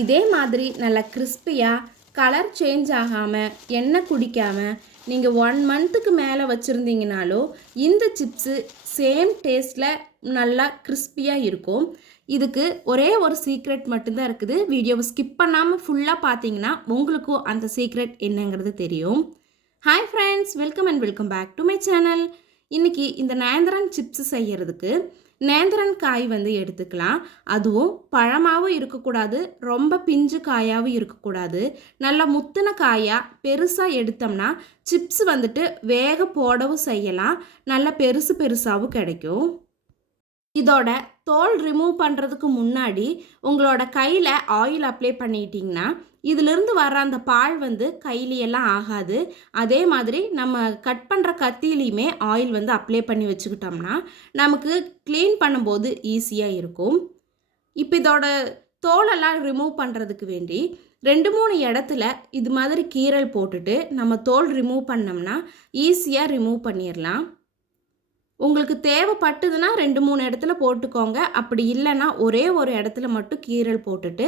இதே மாதிரி நல்லா கிறிஸ்பியாக கலர் சேஞ்ச் ஆகாமல் எண்ணெய் குடிக்காமல் நீங்கள் 1 மந்த்துக்கு மேலே வச்சுருந்தீங்கனாலும் இந்த சிப்ஸு சேம் டேஸ்ட்டில் நல்லா கிறிஸ்பியாக இருக்கும். இதுக்கு ஒரே ஒரு சீக்ரெட் மட்டும்தான் இருக்குது. வீடியோவை ஸ்கிப் பண்ணாமல் ஃபுல்லாக பார்த்தீங்கன்னா உங்களுக்கும் அந்த சீக்ரெட் என்னங்கிறது தெரியும். Hi friends, welcome and welcome back to my channel. இன்றைக்கி இந்த நேந்திரன் சிப்ஸ் செய்கிறதுக்கு நேந்திரன் காய் எடுத்துக்கலாம். அதுவும் பழமாகவும் இருக்கக்கூடாது, ரொம்ப பிஞ்சு காயாகவும் இருக்கக்கூடாது. நல்லா முத்தின காயாக பெருசாக எடுத்தோம்னா சிப்ஸ் வேக போடவும் செய்யலாம், நல்லா பெருசு பெருசாகவும் கிடைக்கும். இதோட தோல் ரிமூவ் பண்ணுறதுக்கு முன்னாடி உங்களோட கையில் ஆயில் அப்ளை பண்ணிட்டீங்கன்னா இதிலிருந்து வர அந்த பால் கையிலையெல்லாம் ஆகாது. அதே மாதிரி நம்ம கட் பண்ணுற கத்தியிலையுமே ஆயில் அப்ளை பண்ணி வச்சுக்கிட்டோம்னா நமக்கு க்ளீன் பண்ணும்போது ஈஸியாக இருக்கும். இப்போ இதோட தோலெல்லாம் ரிமூவ் பண்ணுறதுக்கு வேண்டி 2-3 இடத்துல இது மாதிரி கீறல் போட்டுட்டு நம்ம தோல் ரிமூவ் பண்ணோம்னா ஈஸியாக ரிமூவ் பண்ணிடலாம். உங்களுக்கு தேவைப்பட்டதுன்னா 2-3 இடத்துல போட்டுக்கோங்க. அப்படி இல்லைன்னா ஒரே ஒரு இடத்துல மட்டும் கீறல் போட்டுட்டு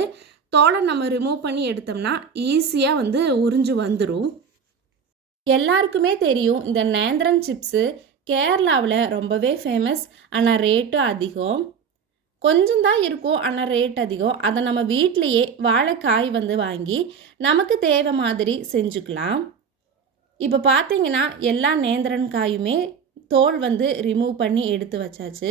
தோலை நம்ம ரிமூவ் பண்ணி எடுத்தோம்னா ஈஸியாக உறிஞ்சு வந்துடும். எல்லாருக்குமே தெரியும் இந்த நேந்திரன் சிப்ஸு கேரளாவில் ரொம்பவே ஃபேமஸ். ஆனால் ரேட்டும் அதிகம். கொஞ்சம் தான் இருக்கும், ஆனால் ரேட் அதிகம். அதை நம்ம வீட்டிலையே வாழைக்காய் வாங்கி நமக்கு தேவை மாதிரி செஞ்சுக்கலாம். இப்போ பார்த்தீங்கன்னா எல்லா நேந்திரன் காயுமே தோல் ரிமூவ் பண்ணி எடுத்து வச்சாச்சு.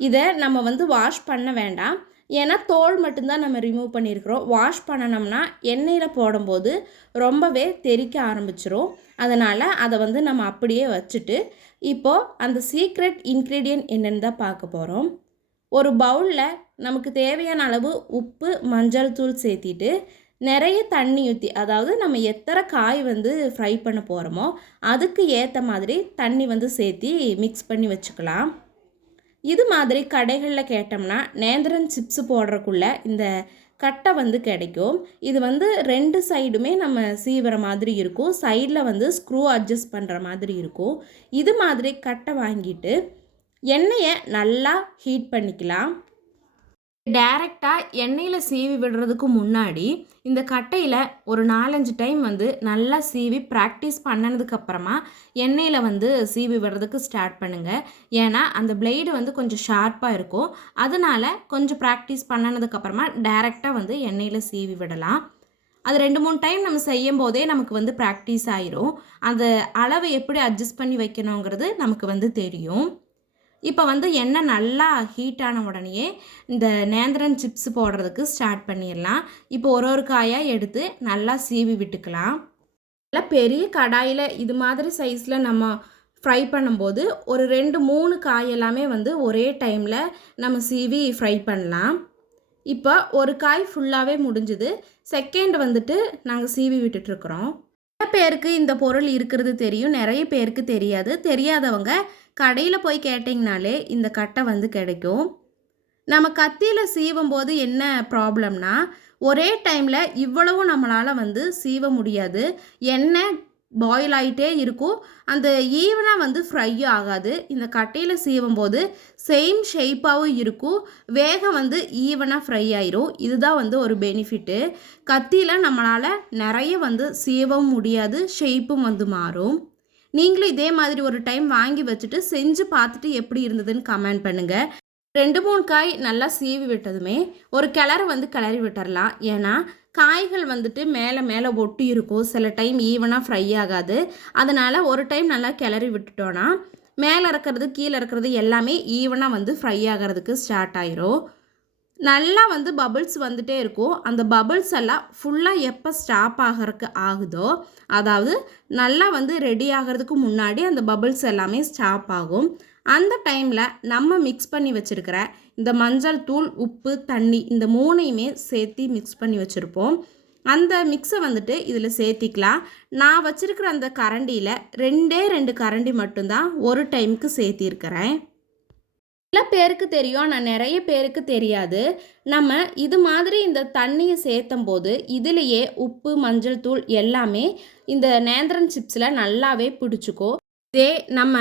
இதை நம்ம வாஷ் பண்ண வேண்டாம், ஏன்னா தோல் மட்டும்தான் நம்ம ரிமூவ் பண்ணியிருக்கிறோம். வாஷ் பண்ணணும்னா எண்ணெயில் போடும்போது ரொம்பவே தெறிக்க ஆரம்பிச்சிரும். அதனால் அதை நம்ம அப்படியே வச்சுட்டு இப்போது அந்த சீக்ரெட் இன்க்ரீடியன்ட் என்னென்னு தான் பார்க்க போகிறோம். ஒரு பவுலில் நமக்கு தேவையான அளவு உப்பு, மஞ்சள் தூள் சேர்த்திட்டு நிறைய தண்ணி ஊற்றி, அதாவது நம்ம எத்தனை காய் ஃப்ரை பண்ண போகிறோமோ அதுக்கு ஏற்ற மாதிரி தண்ணி சேர்த்தி மிக்ஸ் பண்ணி வச்சுக்கலாம். இது மாதிரி கடைகளில் கேட்டோம்னா நேந்திரன் சிப்ஸு போடுறக்குள்ள இந்த கட்டை கிடைக்கும். இது 2 சைடுமே நம்ம சீவுற மாதிரி இருக்கும். சைடில் ஸ்க்ரூ அட்ஜஸ்ட் பண்ணுற மாதிரி இருக்கும். இது மாதிரி கட்டை வாங்கிட்டு எண்ணெயை நல்லா ஹீட் பண்ணிக்கலாம். டைரெக்டாக எண்ணெயில் சீவி விடுறதுக்கு முன்னாடி இந்த கட்டையில் ஒரு 4-5 டைம் நல்லா சீவி ப்ராக்டிஸ் பண்ணதுக்கப்புறமா எண்ணெயில் சீவி விடுறதுக்கு ஸ்டார்ட் பண்ணுங்கள். ஏன்னா அந்த பிளேடு கொஞ்சம் ஷார்ப்பாக இருக்கும். அதனால் கொஞ்சம் ப்ராக்டிஸ் பண்ணதுக்கப்புறமா டைரெக்டாக எண்ணெயில் சீவி விடலாம். அது 2-3 டைம் நம்ம செய்யும் போதே நமக்கு ப்ராக்டிஸ் ஆயிரும். அந்த அளவை எப்படி அட்ஜஸ்ட் பண்ணி வைக்கணுங்கிறது நமக்கு தெரியும். இப்போ எண்ணெய் நல்லா ஹீட் ஆன உடனேயே இந்த நேந்திரன் சிப்ஸ் போடுறதுக்கு ஸ்டார்ட் பண்ணிடலாம். இப்போ ஒரு காயாக எடுத்து நல்லா சீவி விட்டுக்கலாம். நல்லா பெரிய கடாயில் இது மாதிரி சைஸில் நம்ம ஃப்ரை பண்ணும்போது ஒரு 2-3 காயெல்லாமே ஒரே டைமில் நம்ம சீவி ஃப்ரை பண்ணலாம். இப்போ ஒரு காய் ஃபுல்லாகவே முடிஞ்சுது. செகண்ட் நாங்கள் சீவி விட்டுட்ருக்குறோம். நிறைய பேருக்கு இந்த பொருள் இருக்கிறது தெரியும், நிறைய பேருக்கு தெரியாது. தெரியாதவங்க கடையில் போய் கேட்டிங்கனாலே இந்த கட்டை கிடைக்கும். நம்ம கத்தியில் சீவும் போது என்ன ப்ராப்ளம்னா ஒரே டைமில் இவ்வளவு நம்மளால் சீவ முடியாது. எண்ணெய் பாயில் ஆகிட்டே இருக்கும், அந்த ஈவனாக ஃப்ரையும் ஆகாது. இந்த கட்டையில் சீவும் போது சேம் ஷேப்பாகவும் இருக்கும், வேகம் ஈவனாக ஃப்ரை ஆயிரும். இதுதான் ஒரு பெனிஃபிட்டு. கத்தியில் நம்மளால் நிறைய சீவவும் முடியாது, ஷேப்பும் மாறும். நீங்களும் இதே மாதிரி ஒரு டைம் வாங்கி வச்சுட்டு செஞ்சு பார்த்துட்டு எப்படி இருந்ததுன்னு கமெண்ட் பண்ணுங்கள். 2-3 காய் நல்லா சீவி விட்டதுமே ஒரு கிளறு கிளறி விட்டுறலாம். ஏன்னா காய்கள் மேலே மேலே ஒட்டி இருக்கும், சில டைம் ஈவனாக ஃப்ரை ஆகாது. அதனால் ஒரு டைம் நல்லா கிளறி விட்டுட்டோன்னா மேலே இருக்கிறது கீழே இருக்கிறது எல்லாமே ஈவனாக ஃப்ரை ஆகிறதுக்கு ஸ்டார்ட் ஆயிரும். நல்லா பபிள்ஸ் வந்துட்டே இருக்கும். அந்த பபிள்ஸ் எல்லாம் ஃபுல்லாக எப்போ ஸ்டாப் ஆகிறதுக்கு ஆகுதோ, அதாவது நல்லா ரெடி ஆகிறதுக்கு முன்னாடி அந்த பபிள்ஸ் எல்லாமே ஸ்டாப் ஆகும். அந்த டைமில் நம்ம மிக்ஸ் பண்ணி வச்சுருக்கிற இந்த மஞ்சள் தூள், உப்பு, தண்ணி இந்த 3ஐயுமே சேர்த்து மிக்ஸ் பண்ணி வச்சுருப்போம். அந்த மிக்ஸை இதில் சேர்த்திக்கலாம். நான் வச்சுருக்கிற அந்த கரண்டியில் 2 கரண்டி மட்டும்தான் ஒரு டைமுக்கு சேர்த்திருக்கிறேன். சில பேருக்கு தெரியும், ஆனால் நிறைய பேருக்கு தெரியாது. நம்ம இது மாதிரி இந்த தண்ணியை சேர்த்தும் போது இதிலேயே உப்பு, மஞ்சள் தூள் எல்லாமே இந்த நேந்திரன் சிப்ஸில் நல்லாவே பிடிச்சிக்கும். இதே நம்ம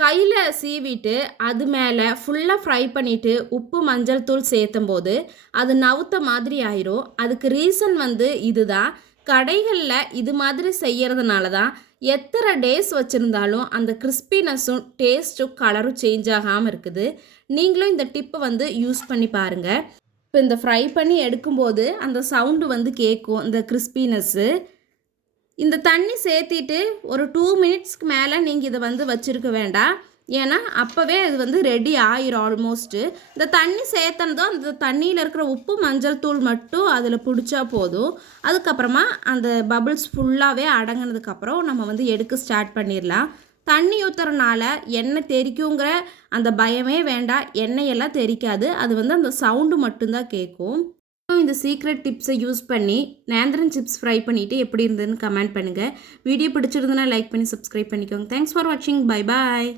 கையில் சீவிட்டு அது மேலே ஃபுல்லாக ஃப்ரை பண்ணிவிட்டு உப்பு மஞ்சள் தூள் சேர்த்தும் போது அது நவுத்த மாதிரி ஆயிரும். அதுக்கு ரீசன் வந்து இதுதான். கடைகளில் இது மாதிரி செய்கிறதுனால தான் எத்தனை டேஸ் வச்சுருந்தாலும் அந்த கிறிஸ்பினஸும் டேஸ்ட்டும் கலரும் சேஞ்ச் ஆகாமல் இருக்குது. நீங்களும் இந்த டிப்பை வந்து யூஸ் பண்ணி பாருங்கள். இப்போ இந்த ஃப்ரை பண்ணி எடுக்கும்போது அந்த சவுண்டு வந்து கேட்கும், இந்த கிறிஸ்பினஸ்ஸு. இந்த தண்ணி சேர்த்திட்டு ஒரு 2 மினிட்ஸ்க்கு மேலே நீங்கள் இதை வந்து வச்சுருக்க வேண்டாம். ஏன்னா அப்போவே அது வந்து ரெடி ஆயிரும் ஆல்மோஸ்ட்டு. இந்த தண்ணி சேர்த்தனதும் அந்த தண்ணியில் இருக்கிற உப்பு மஞ்சள் தூள் மட்டும் அதில் பிடிச்சா போதும். அதுக்கப்புறமா அந்த பபிள்ஸ் ஃபுல்லாகவே அடங்கினதுக்கப்புறம் நம்ம வந்து எடுக்க ஸ்டார்ட் பண்ணிடலாம். தண்ணி ஊற்றுறனால எண்ணெய் தெறிக்குங்கிற அந்த பயமே வேண்டாம். எண்ணெயெல்லாம் தெறிக்காது. அது வந்து அந்த சவுண்டு மட்டும்தான் கேட்கும். இந்த சீக்ரெட் டிப்ஸை யூஸ் பண்ணி நேந்திரன் சிப்ஸ் ஃப்ரை பண்ணிவிட்டு எப்படி இருந்ததுன்னு கமெண்ட் பண்ணுங்கள். வீடியோ பிடிச்சிருந்ததுன்னா லைக் பண்ணி சப்ஸ்கிரைப் பண்ணிக்கோங்க. தேங்க்ஸ் ஃபார் வாட்சிங். Bye bye.